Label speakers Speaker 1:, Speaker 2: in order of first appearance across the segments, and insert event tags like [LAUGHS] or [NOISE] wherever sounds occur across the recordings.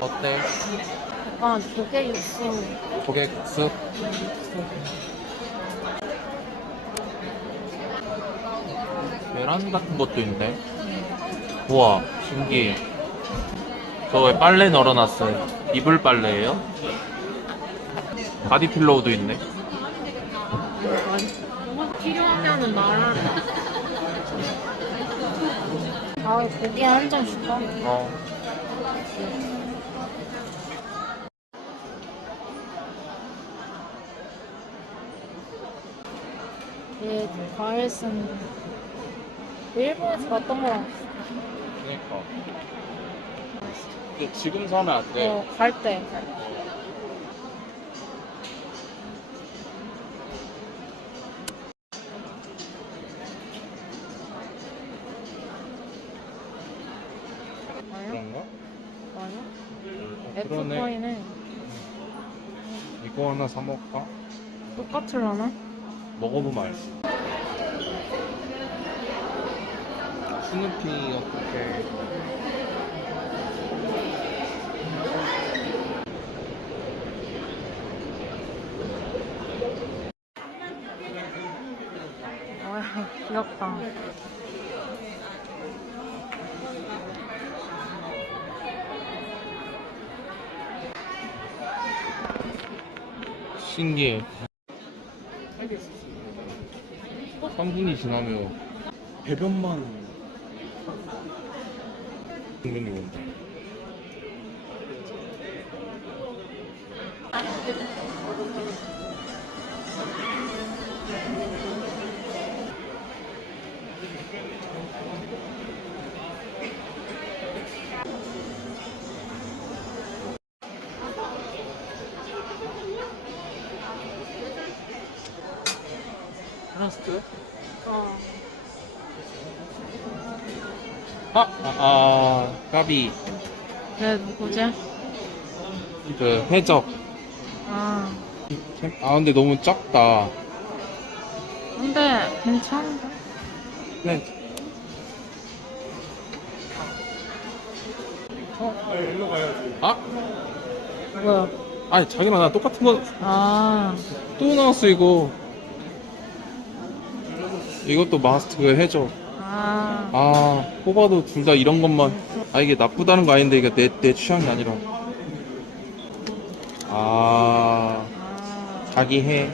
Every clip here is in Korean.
Speaker 1: 어때?
Speaker 2: 아, 조개 육수.
Speaker 1: 조개국수? 계란 같은 것도 있네. 우와, 신기해. 저왜 빨래 널어놨어요? 이불 빨래예요? 바디 필로우도 있네.
Speaker 2: 필요하면은 말하라. 아, 고기 한 장 줄까?
Speaker 1: 어.
Speaker 2: 얘 과일 쓴 일본에서 봤던 거랑
Speaker 1: 그니까. 근데 지금 사면 안 돼.
Speaker 2: 어, 갈 때. 아니야?
Speaker 1: 그런가?
Speaker 2: 아니야?
Speaker 1: 어,
Speaker 2: 애플파이네.
Speaker 1: 이거 하나 사 먹을까?
Speaker 2: 똑같을라나?
Speaker 1: 먹어보면 알지. 스누피 어떻게?
Speaker 2: 아, 귀엽다.
Speaker 1: 신기해. 3분이 지나면. 배변만. 국민이 온 다. 트러스트?
Speaker 2: 어.
Speaker 1: 아, 아, 아, 까비.
Speaker 2: 걔 누구지?
Speaker 1: 그 해적.
Speaker 2: 아.
Speaker 1: 아, 근데 너무 작다.
Speaker 2: 근데 괜찮은데?
Speaker 1: 네. 아,
Speaker 2: 뭐야?
Speaker 1: 아니 자기랑 나 똑같은 거
Speaker 2: 아.
Speaker 1: 또 나왔어 이거. 이것도 마스트 그 해적.
Speaker 2: 아.
Speaker 1: 아, 뽑아도 둘 다 이런 것만. 아, 이게 나쁘다는 거 아닌데, 이게 내, 내 취향이 아니라. 아,
Speaker 2: 아.
Speaker 1: 자기 해.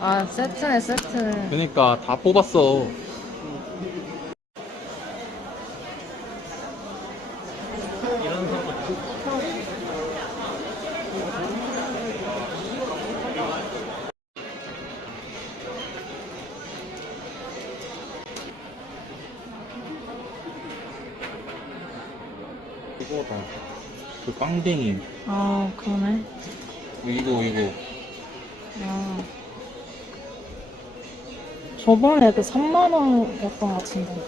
Speaker 2: 아, 세트네, 세트.
Speaker 1: 그니까, 다 뽑았어. 빵댕이.
Speaker 2: 아, 그러네.
Speaker 1: 이거, 이거.
Speaker 2: 아. 저번에 그 3만 원이었던 것 같은데.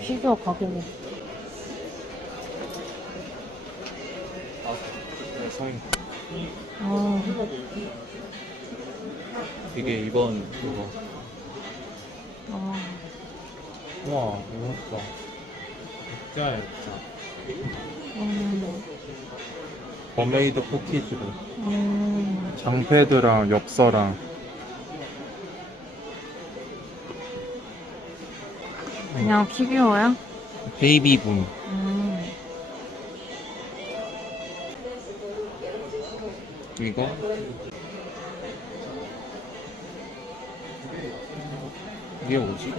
Speaker 2: 피규어 가격이.
Speaker 1: 아, 네, 서인.
Speaker 2: 아.
Speaker 1: 이게 이번 그거.
Speaker 2: 아.
Speaker 1: 우와, 이거 예쁘다. 액자야, 액자.
Speaker 2: 음.
Speaker 1: 버메이드 쿠키즈로.
Speaker 2: 음.
Speaker 1: 장패드랑 엽서랑.
Speaker 2: 그냥 피규어야?
Speaker 1: 베이비분.
Speaker 2: 음.
Speaker 1: 이거? 이게 뭐지?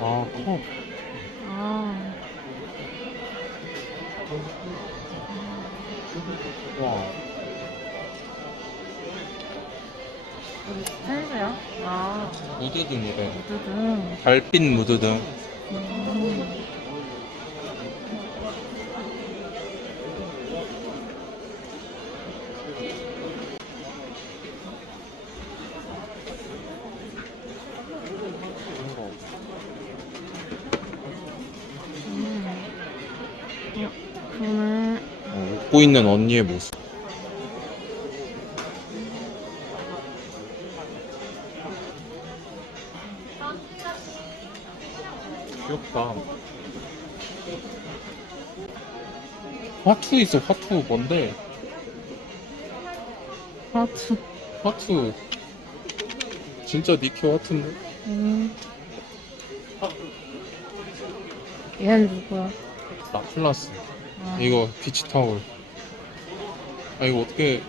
Speaker 1: 아, 컵.
Speaker 2: 아.
Speaker 1: 와.
Speaker 2: 스탠드야? 아.
Speaker 1: 무드등이래.
Speaker 2: 두둥.
Speaker 1: 달빛 무드등.
Speaker 2: 음.
Speaker 1: 이런 거.
Speaker 2: 그러네.
Speaker 1: 어, 웃고 있는 언니의 모습. 귀엽다. 화투 있어 화투 뭔데?
Speaker 2: 하트.
Speaker 1: 화투 진짜 니케 화투인데?
Speaker 2: 음. 얘는 누구야?
Speaker 1: 라플라스
Speaker 2: 아,
Speaker 1: 이거 비치 타월 아 이거 어떻게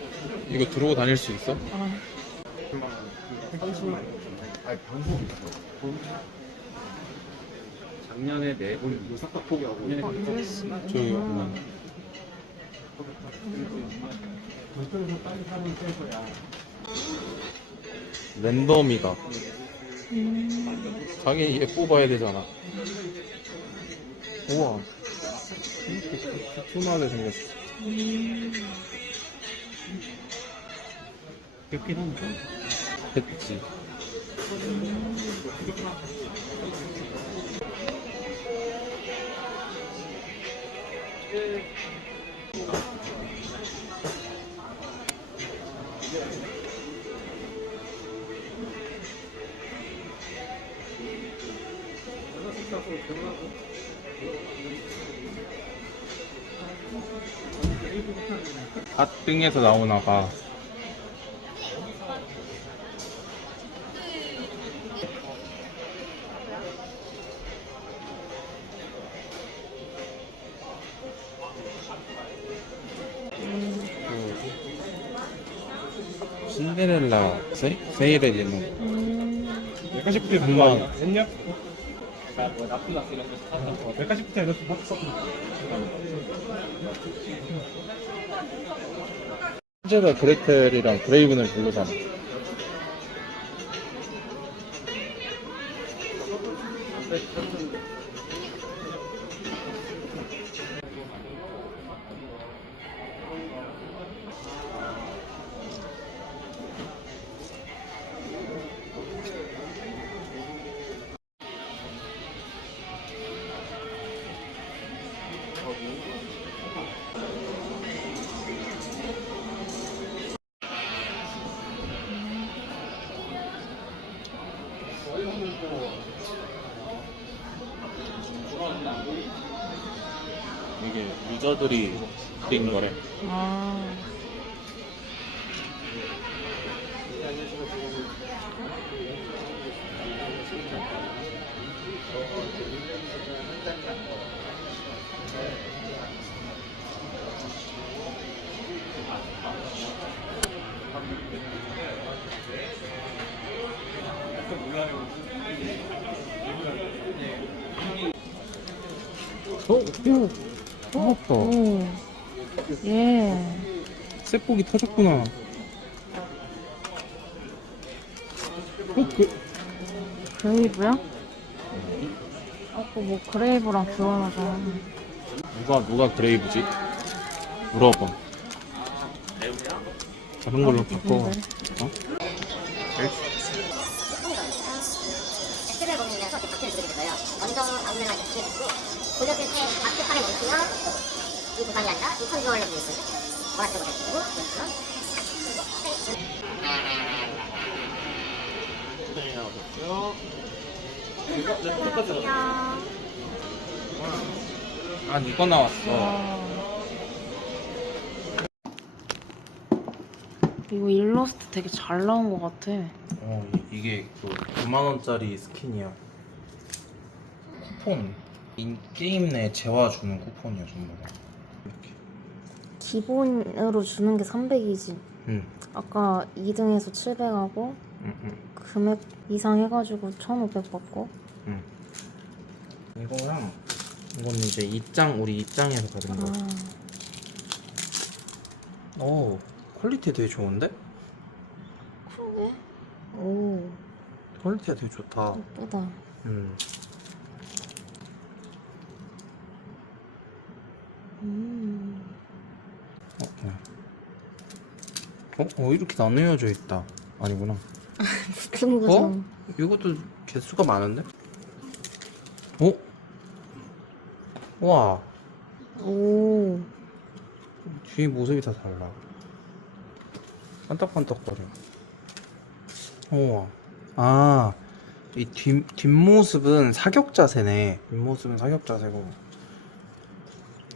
Speaker 1: 이거 들고 다닐 수 있어?
Speaker 2: 아,
Speaker 3: 작년에 내본 이거 싹다 포기하고.
Speaker 1: 저기
Speaker 2: 음.
Speaker 1: 랜덤이다.
Speaker 2: 음.
Speaker 1: 자기 얘 뽑아야 되잖아. 우와. 이렇게 투투하게 생겼어
Speaker 3: 그렇긴 한데.
Speaker 1: 됐지 갓등에서 나오나 봐 그 신데렐라 세? 세일에 있는
Speaker 2: 음.
Speaker 3: 메카시프트
Speaker 1: 금방.
Speaker 3: 했냐? 뭐 나플라스 이런 거 샀다 메카시프트 이런 거 샀어
Speaker 1: 현재가 그레텔이랑 브레이븐을 부르잖아 유저들이 그린 거래
Speaker 2: 아.
Speaker 1: 어? 어? 아파
Speaker 2: 오. 예.
Speaker 1: 쇠폭이 터졌구나 어? 그...
Speaker 2: 그레이브야? 아까 뭐 그레이브랑 교환하자.
Speaker 1: 누가 누가 그레이브지? 물어봐 다른 걸로 바꿔 어?
Speaker 4: 원정 아웃레나 이렇게 되고 돌렸을 때 바퀴판에 멈추면 이 구간이 아니라 이 컨트롤로 되어 있어요. 보라색으로 되어 있고 그렇죠.
Speaker 1: 아 이거 나왔어
Speaker 2: 와. 이거 일러스트 되게 잘 나온 것 같아.
Speaker 1: 어 이- 이게 그 9만 원짜리 스킨이야 쿠폰 인, 게임 내 재화 주는 쿠폰이야 전부 다 이렇게
Speaker 2: 기본으로 주는 게 300이지.
Speaker 1: 응
Speaker 2: 아까 2등에서 700하고
Speaker 1: 응, 응,
Speaker 2: 금액 이상 해가지고 1,500 받고.
Speaker 1: 응. 이거랑 이거는 이제 입장 우리 입장에서 받은 거.
Speaker 2: 아,
Speaker 1: 오 퀄리티 되게 좋은데?
Speaker 2: 그러게. 오,
Speaker 1: 퀄리티가 되게 좋다.
Speaker 2: 예쁘다.
Speaker 1: 음.
Speaker 2: 음.
Speaker 1: 어, 그냥. 어, 어 이렇게 나뉘어져 있다. 아니구나. [LAUGHS]
Speaker 2: 붙은 거잖아.
Speaker 1: 이것도 개수가 많은데? 어? 와
Speaker 2: 오,
Speaker 1: 뒤 모습이 다 달라. 반딱반딱거려. 우와. 아, 이 뒷, 뒷모습은 사격 자세네. 뒷모습은 사격 자세고.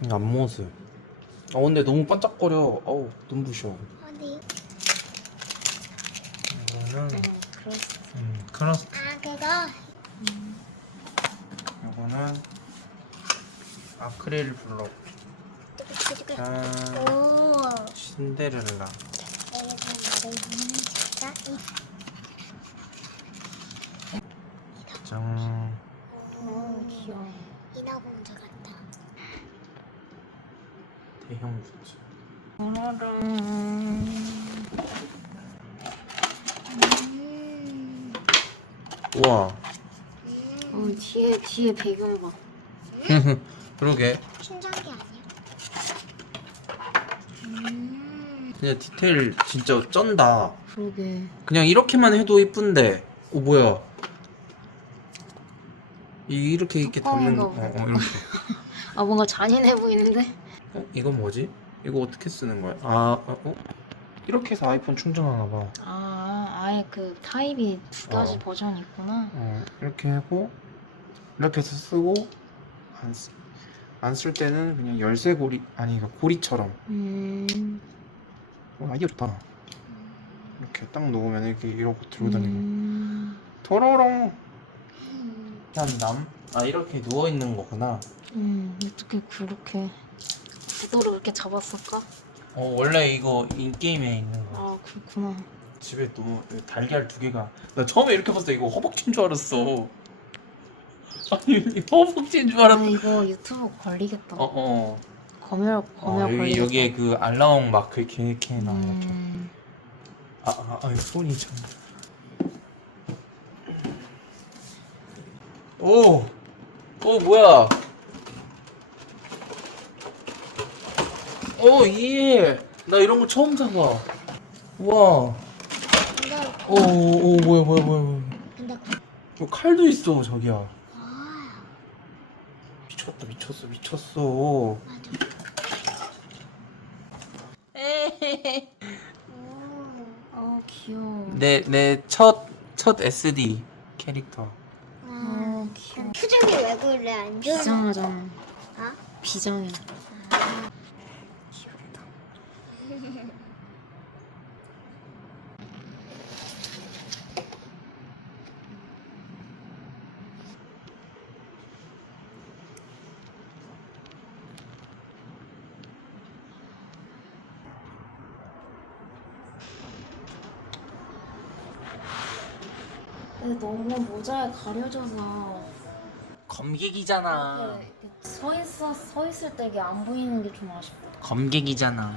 Speaker 1: 이 앞모습. 아 근데 너무 반짝거려. 어우 눈부셔.
Speaker 5: 어디?
Speaker 1: 이거는
Speaker 2: 그래.
Speaker 1: 음, 크러스트.
Speaker 5: 아 그거?
Speaker 1: 이거는 아크릴 블록. 짠.
Speaker 5: 오.
Speaker 1: 신데렐라.
Speaker 5: 내가 말을 진짜
Speaker 1: 짠.
Speaker 2: 어 귀여워.
Speaker 5: 인어공주 같다.
Speaker 1: 대형 굿즈.
Speaker 5: 음.
Speaker 1: 우와.
Speaker 2: 어 뒤에 뒤에 배경 봐. [LAUGHS]
Speaker 1: 그러게.
Speaker 5: 게 아니야? 음.
Speaker 1: 그냥 디테일 진짜 쩐다.
Speaker 2: 그러게.
Speaker 1: 그냥 이렇게만 해도 이쁜데. 오 뭐야? 이 이렇게 이렇게 닿는 거. 어, 어, 이렇게. [LAUGHS]
Speaker 2: 아 뭔가 잔인해 보이는데?
Speaker 1: 어, 이건 뭐지? 이거 어떻게 쓰는 거야? 아, 어? 어? 이렇게 해서 아이폰 충전하나 봐.
Speaker 2: 아 아예 그 타입이 두 가지
Speaker 1: 어.
Speaker 2: 버전이 있구나.
Speaker 1: 어, 이렇게 하고 이렇게 해서 쓰고 안, 쓰, 안쓸 때는 그냥 열쇠 고리 아니 이거 고리처럼.
Speaker 2: 음.
Speaker 1: 어, 아이디어 좋다. 이렇게 딱 놓으면 이렇게 이러고 들고 다니고.
Speaker 2: 음.
Speaker 1: 도로롱.
Speaker 5: 음.
Speaker 1: 한남. 아 이렇게 누워 있는 거구나.
Speaker 2: 음 어떻게 그렇게 구도를 그렇게 잡았을까?
Speaker 1: 어 원래 이거 인게임에 있는 거.
Speaker 2: 아 그렇구나.
Speaker 1: 집에 너무 달걀 두 개가. 나 처음에 이렇게 봤을 때 이거 허벅지인 줄 알았어. 아니 허벅지인
Speaker 2: 줄아
Speaker 1: 알았어.
Speaker 2: 이거 유튜브 걸리겠다.
Speaker 1: 어 어.
Speaker 2: 검열 검열
Speaker 1: 어, 여기
Speaker 2: 걸리겠다.
Speaker 1: 여기에 그 알라옹 마크 이렇게 이렇게 나와 이렇게.
Speaker 2: 음.
Speaker 1: 아, 아, 아, 이 손이 참. 오, 오 뭐야? 오 예. 나 이런 거 처음 사봐. 와.
Speaker 5: 근데
Speaker 1: 오, 오 뭐야 뭐야 뭐야 뭐야.
Speaker 5: 근데
Speaker 1: 어, 칼도 있어 저기야.
Speaker 5: 아
Speaker 1: 미쳤다 미쳤어 미쳤어.
Speaker 2: 아 귀여워.
Speaker 1: 내 내 첫 첫 SD 캐릭터.
Speaker 5: 아.
Speaker 2: 아 귀여워.
Speaker 5: 표정이 왜 그래 안 좋아?
Speaker 2: 비장하잖아.
Speaker 5: 어?
Speaker 2: 비장해. 근데 너무 모자에 가려져서
Speaker 1: 검객이잖아.
Speaker 2: 이렇게 서 있어 서 있을 때 이게 안 보이는 게 좀 아쉽다.
Speaker 1: 검객이잖아.